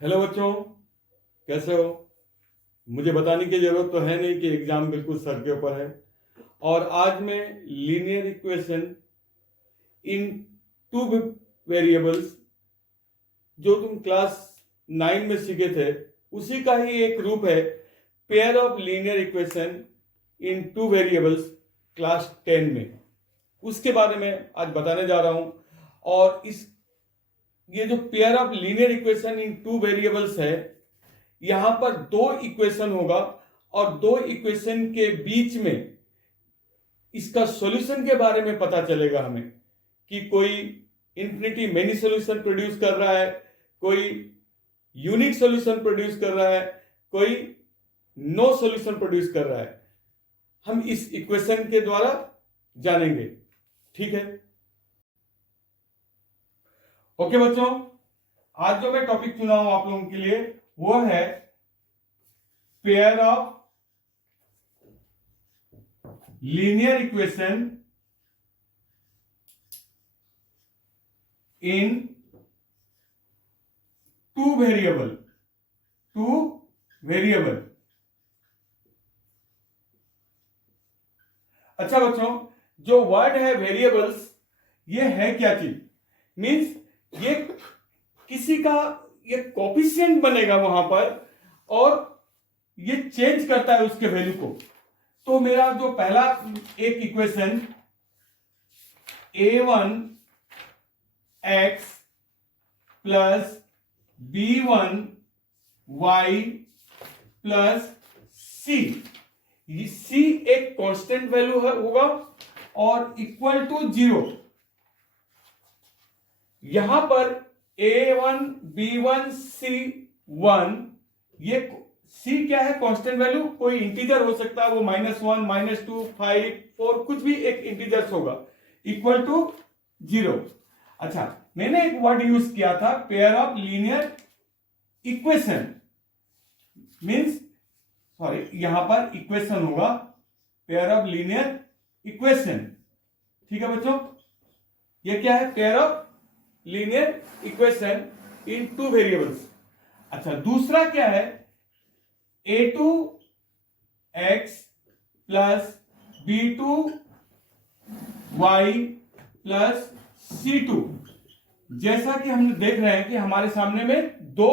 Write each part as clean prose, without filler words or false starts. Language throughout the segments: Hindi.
हेलो बच्चों, कैसे हो? मुझे बताने की जरूरत तो है नहीं कि एग्जाम बिल्कुल सर के ऊपर है। और आज मैं linear equation in two variables, जो तुम क्लास 9 में सीखे थे, उसी का ही एक रूप है, pair of linear equation in two variables, class 10 में। उसके बारे में आज बताने जा रहा हूं। और ये जो pair of linear equation in two variables है, यहां पर दो इक्वेशन होगा और दो इक्वेशन के बीच में इसका सॉल्यूशन के बारे में पता चलेगा हमें कि कोई इंफिनिटी मेनी सॉल्यूशन प्रोड्यूस कर रहा है, कोई यूनिक सॉल्यूशन प्रोड्यूस कर रहा है, कोई नो सॉल्यूशन प्रोड्यूस कर रहा है। हम इस इक्वेशन के द्वारा जानेंगे। ठीक है, ओके बच्चों, आज जो मैं टॉपिक चुना हूं आप लोगों के लिए वो है pair of linear equation in two variable. अच्छा बच्चों, जो वर्ड है वेरिएबल्स, ये है क्या चीज? मींस ये किसी का ये कोफिशिएंट बनेगा वहां पर और ये चेंज करता है उसके वैल्यू को। तो मेरा जो पहला एक equation a1 x plus b1 y plus c एक कांस्टेंट वैल्यू होगा और इक्वल टू 0। यहां पर a1 b1 c1, ये c क्या है? कांस्टेंट वैल्यू, कोई इंटीजर हो सकता है, वो -1 -2 5 4 कुछ भी एक इंटीजर्स होगा, इक्वल टू 0। अच्छा, मैंने एक वर्ड यूज किया था, pair of linear equation. Means sorry, यहां पर इक्वेशन होगा, पेयर ऑफ लीनियर इक्वेशन। ठीक है बच्चों, ये क्या है? Pair of linear equation in two variables. अच्छा, दूसरा क्या है? a2 x plus b2 y plus c2। जैसा कि हम देख रहे हैं कि हमारे सामने में दो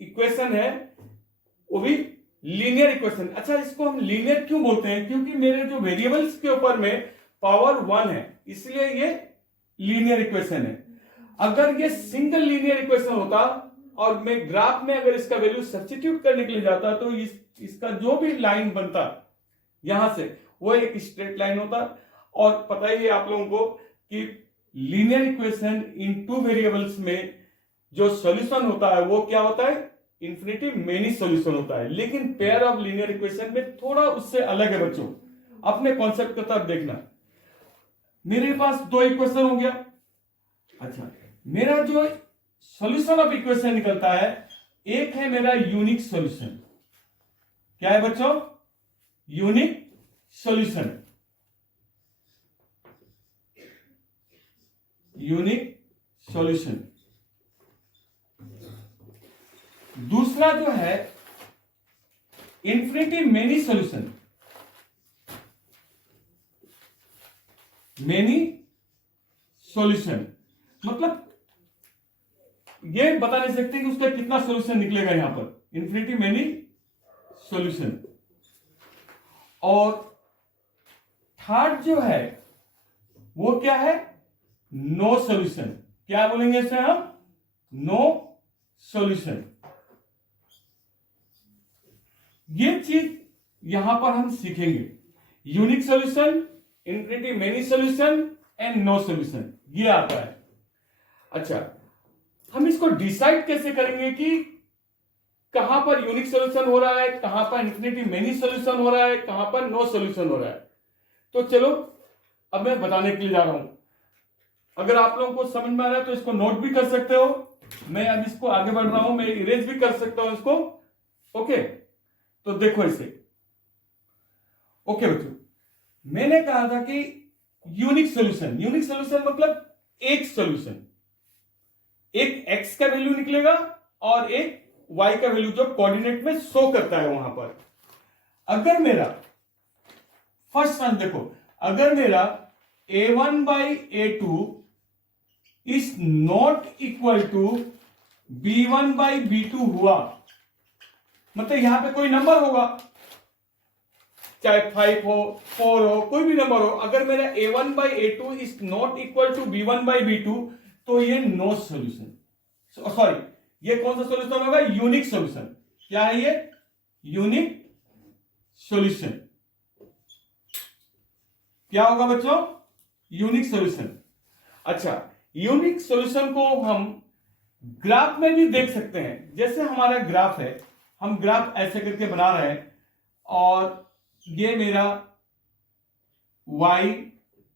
इक्वेशन है, वो भी लीनियर इक्वेशन। अच्छा, इसको हम लीनियर क्यों बोलते हैं? क्योंकि मेरे जो वेरिएबल्स के ऊपर में पावर 1 है, इसलिए ये लीनियर इक्वेशन है। अगर ये सिंगल लीनियर इक्वेशन होता और मैं ग्राफ में अगर इसका वैल्यू सब्स्टिट्यूट करने के लिए जाता, तो इसका जो भी लाइन बनता यहां से, वो एक स्ट्रेट लाइन होता। और पता ही है आप लोगों को कि linear equation in two variables में जो सॉल्यूशन होता है वो क्या होता है? इंफिनिटी मेनी सॉल्यूशन होता है। लेकिन पेयर ऑफ लीनियर इक्वेशन में थोड़ा उससे अलग है बच्चों। अपने कॉन्सेप्ट की तरफ देखना। मेरे पास दो इक्वेशन हो गया। अच्छा, मेरा जो सॉल्यूशन ऑफ इक्वेशन निकलता है, एक है मेरा यूनिक सॉल्यूशन। क्या है बच्चों? Unique solution. Unique solution. दूसरा जो है infinity many solution. Many solution मतलब ये बता नहीं सकते कि उसका कितना सॉल्यूशन निकलेगा यहां पर। Infinity many solution. और थर्ड जो है वो क्या है? No solution. क्या बोलेंगे इसे हम? No solution. ये चीज यहां पर हम सीखेंगे। Unique solution, infinity many solution and no solution, ये आता है। अच्छा, हम इसको डिसाइड कैसे करेंगे कि कहां पर यूनिक सॉल्यूशन हो रहा है, कहां पर इंफिनिटी मेनी सॉल्यूशन हो रहा है, कहां पर नो सॉल्यूशन हो रहा है? तो चलो अब मैं बताने के लिए जा रहा हूं। अगर आप लोगों को समझ में आ रहा है तो इसको नोट भी कर सकते हो। मैं अब इसको आगे बढ़ रहा हूं, मैं इरेज भी कर सकता हूं इसको। ओके, तो देखो इसे। ओके बच्चों, मैंने कहा था कि यूनिक सॉल्यूशन मतलब एक सॉल्यूशन, एक एक्स का वैल्यू निकलेगा और एक y का वैल्यू जो कोऑर्डिनेट में शो करता है वहां पर। अगर मेरा फर्स्ट वन देखो, अगर मेरा a1 by a2 is not equal to b1 by b2 हुआ, मतलब यहां पे कोई नंबर होगा, चाहे 5 हो, 4 हो, कोई भी नंबर हो। अगर मेरा a1 by a2 is not equal to b1 by b2, तो ये नो सॉल्यूशन, सॉरी ये कौन सा सॉल्यूशन होगा? Unique solution. क्या है ये? Unique solution. क्या होगा बच्चों? Unique solution. अच्छा, यूनिक सॉल्यूशन को हम ग्राफ में भी देख सकते हैं। जैसे हमारा ग्राफ है, हम ग्राफ ऐसे करके बना रहे हैं, और ये मेरा y,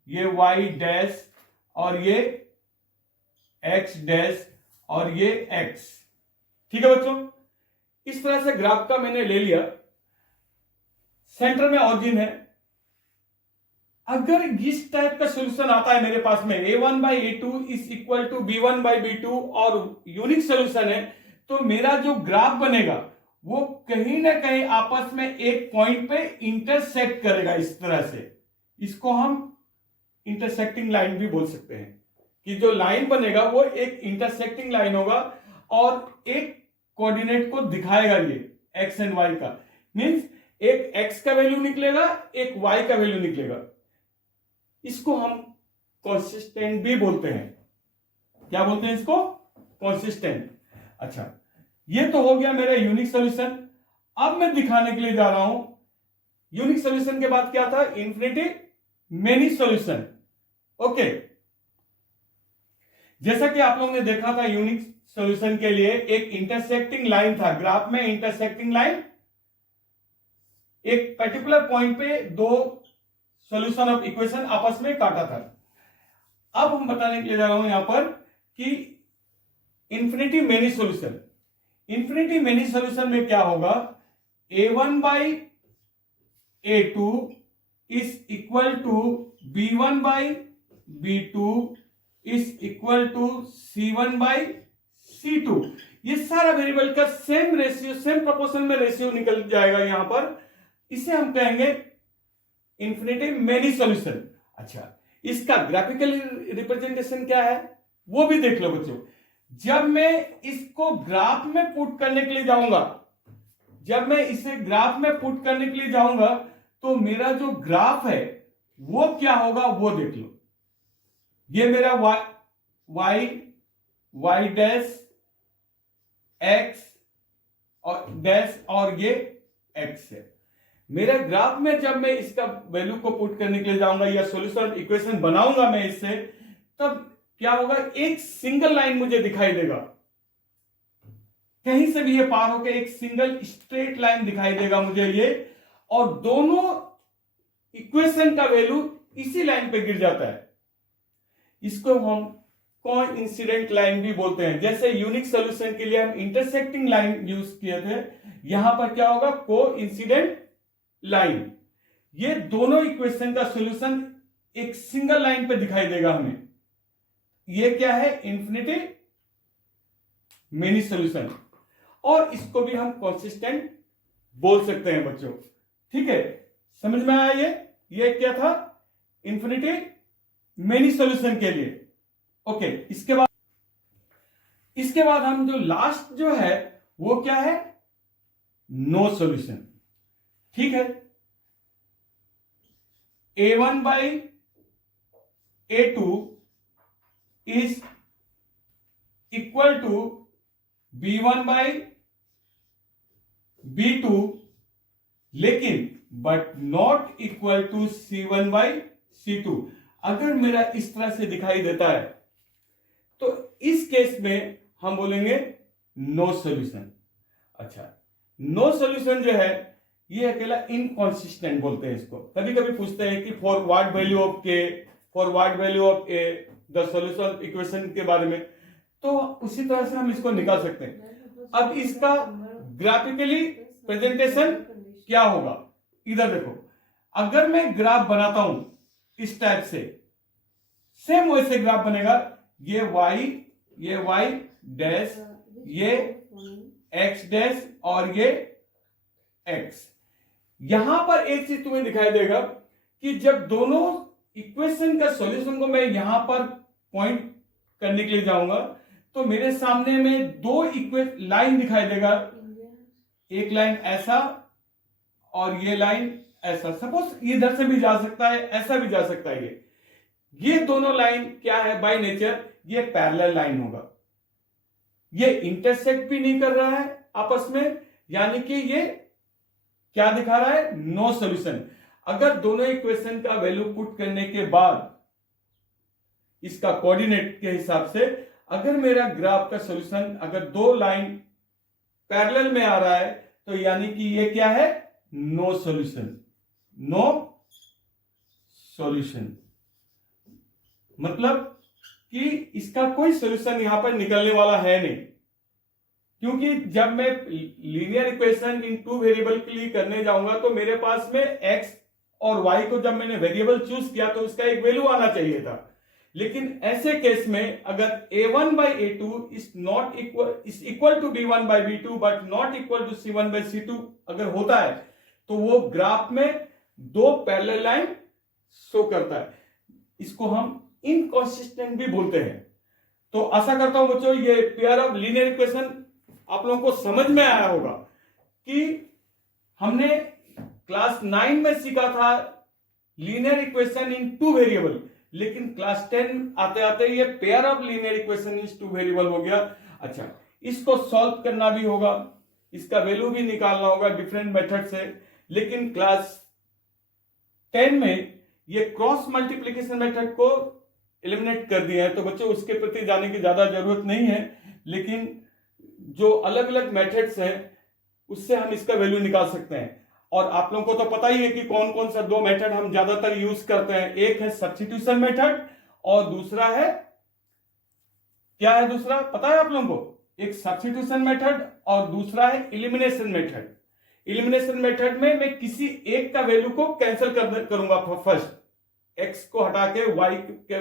ये y डैश, और ये x डैश, और ये x। ठीक है बच्चों, इस तरह से ग्राफ का मैंने ले लिया। सेंटर में ऑरिजिन है। अगर इस टाइप का सॉल्यूशन आता है मेरे पास में, a1 by a2 is equal to b1 by b2 और यूनिक सॉल्यूशन है, तो मेरा जो ग्राफ बनेगा वो कहीं ना कहीं आपस में एक पॉइंट पे इंटरसेक्ट करेगा इस तरह से। इसको हम इंटरसेक्टिंग लाइन भी बोल सकते हैं, कि जो लाइन बनेगा वो एक इंटरसेक्टिंग लाइन होगा और एक कोऑर्डिनेट को दिखाएगा, ये एक्स एंड वाई का। मींस एक एक्स का वैल्यू निकलेगा, एक वाई का वैल्यू निकलेगा। इसको हम कंसिस्टेंट भी बोलते हैं। क्या बोलते हैं इसको? कंसिस्टेंट। अच्छा, ये तो हो गया मेरा यूनिक सॉल्यूशन। अब मैं दिखाने के लिए जा रहा हूं, यूनिक सॉल्यूशन के बाद क्या था? Infinity many solution. ओके, जैसा कि आप लोगों ने देखा था, यूनिक सॉल्यूशन के लिए एक इंटरसेक्टिंग लाइन था ग्राफ में। इंटरसेक्टिंग लाइन एक पर्टिकुलर पॉइंट पे दो सॉल्यूशन ऑफ इक्वेशन आपस में काटा था। अब हम बताने के लिए जा रहा हूं यहां पर कि infinity many solution. Infinity many solution में क्या होगा? a1 by a2 is equal to b1 by b2 is equal to c1 by c2। ये सारा वेरिएबल का सेम रेशियो, सेम प्रोपोर्शन में रेशियो निकल जाएगा यहां पर। इसे हम कहेंगे इंफिनिटी मेनी सॉल्यूशन। अच्छा, इसका ग्राफिकल रिप्रेजेंटेशन क्या है वो भी देख लो बच्चों। जब मैं इसको ग्राफ में पुट करने के लिए जाऊंगा, जब मैं इसे ग्राफ में पुट करने के लिए जाऊंगा, तो मेरा जो ग्राफ है वो क्या होगा वो देख लो। ये मेरा y डैश x और डैश और ये x है। मेरे ग्राफ में जब मैं इसका वैल्यू को पुट करने के लिए जाऊंगा या सॉल्यूशन इक्वेशन बनाऊंगा मैं इससे, तब क्या होगा? एक सिंगल लाइन मुझे दिखाई देगा, कहीं से भी ये पार होकर एक सिंगल स्ट्रेट लाइन दिखाई देगा मुझे ये, और दोनों इक्वेशन का वैल्यू इसी लाइन पे गिर जाता है। इसको हम कोइंसिडेंट लाइन भी बोलते हैं। जैसे यूनिक सॉल्यूशन के लिए हम इंटरसेक्टिंग लाइन यूज किए थे, यहां पर क्या होगा? Coincident line. ये दोनों इक्वेशन का सॉल्यूशन एक सिंगल लाइन पे दिखाई देगा हमें। ये क्या है? Infinity many solution. और इसको भी हम कंसिस्टेंट बोल सकते हैं बच्चों। ठीक है, समझ में आया? ये क्या था? इंफिनिटी मेनी सॉल्यूशन के लिए। ओके, इसके बाद हम जो लास्ट जो है वो क्या है? No solution. ठीक है, a1 by a2 is equal to b1 by b2, लेकिन but not equal to c1 by c2। अगर मेरा इस तरह से दिखाई देता है तो इस केस में हम बोलेंगे नो सॉल्यूशन। अच्छा, नो सॉल्यूशन जो है ये अकेला इनकॉन्सिस्टेंट बोलते हैं इसको। कभी कभी पूछते हैं कि फॉर व्हाट वैल्यू ऑफ के, for what value of A, the solution equation के बारे में, तो उसी तरह से हम इसको निकाल सकते हैं। अब इसका ग्राफिकली प्रेजेंटेशन क्या होगा? इधर देखो, अगर मैं ग्राफ बनाता हूं इस टाइप से, सेम वैसे ग्राफ बनेगा। ये y डैश, ये एक्स डैश और ये एक्स। यहां पर एक चीज तुम्हें दिखाई देगा कि जब दोनों इक्वेशन का सॉल्यूशन को मैं यहां पर पॉइंट करने के लिए जाऊंगा तो मेरे सामने में दो लाइन दिखाई देगा, एक लाइन ऐसा और ये लाइन ऐसा। सपोज इधर से भी जा सकता है, ऐसा भी जा सकता है। ये दोनों लाइन क्या है बाय नेचर, ये पैरेलल लाइन होगा। ये इंटरसेक्ट भी नहीं कर रहा है आपस में, यानी कि ये क्या दिखा रहा है, नो सॉल्यूशन। अगर दोनों इक्वेशन का वैल्यू पुट करने के बाद इसका कोऑर्डिनेट के हिसाब से अगर मेरा ग्राफ का सॉल्यूशन अगर दो लाइन पैरेलल में आ रहा है तो यानी कि ये क्या है, नो सॉल्यूशन। नो सॉल्यूशन मतलब कि इसका कोई सॉल्यूशन यहां पर निकलने वाला है नहीं, क्योंकि जब मैं linear equation in two variable के लिए करने जाऊंगा तो मेरे पास में एक्स और वाई को जब मैंने वेरिएबल चूज किया तो उसका एक वैल्यू आना चाहिए था। लेकिन ऐसे केस में अगर a1 by a2 is equal to b1 by b2 but not equal to c1 by c2 अगर होता है तो वो ग्राफ में दो पैरेलल लाइन शो करता है। इसको हम इनकंसिस्टेंट भी बोलते हैं। तो आशा करता हूं बच्चों ये पेयर ऑफ लीनियर इक्वेशन आप लोगों को समझ में आया होगा कि हमने क्लास 9 में सीखा था linear equation in two variable, लेकिन क्लास 10 आते आते ये pair of linear equation in two variable हो गया। अच्छा, इसको सॉल्व करना भी होगा, इसका वैल्यू भी निकालना होगा डिफरेंट मेथड से। लेकिन क्लास 10 में ये क्रॉस मल्टीप्लीकेशन मेथड को एलिमिनेट कर दिया है, तो बच्चों उसके प्रति जाने की ज्यादा जरूरत नहीं है। लेकिन जो अलग अलग मेथड्स हैं उससे हम इसका वैल्यू निकाल सकते हैं। और आप लोगों को तो पता ही है कि कौन कौन सा दो मेथड हम ज्यादातर यूज करते हैं। एक है सब्स्टिट्यूशन मेथड और दूसरा है, क्या है दूसरा पता है आप लोगों को? एक सब्स्टिट्यूशन मेथड और दूसरा है एलिमिनेशन मेथड। एलिमिनेशन मेथड में मैं किसी एक का वैल्यू को कैंसिल करूंगा, फर्स्ट एक्स को हटा के वाई के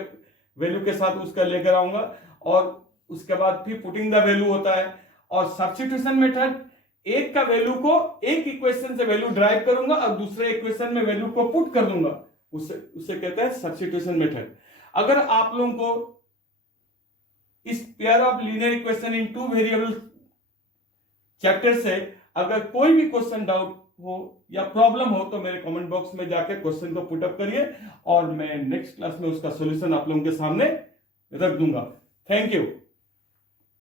वैल्यू के साथ उसका लेकर आऊंगा और उसके बाद फिर पुटिंग द वैल्यू होता है। और सब्स्टिट्यूशन मेथड एक का वैल्यू को एक इक्वेशन से वैल्यू ड्राइव करूंगा और दूसरे इक्वेशन में वैल्यू को पुट कर दूंगा, उसे कहते हैं सब्स्टिट्यूशन मेथड। अगर आप लोगों को इस pair of linear equation in two variable chapter से अगर कोई भी क्वेश्चन डाउट हो या प्रॉब्लम हो तो मेरे कमेंट बॉक्स में जाकर क्वेश्चन को पुट अप करिए और मैं नेक्स्ट क्लास में उसका सॉल्यूशन आप लोगों के सामने रख दूंगा। Thank you.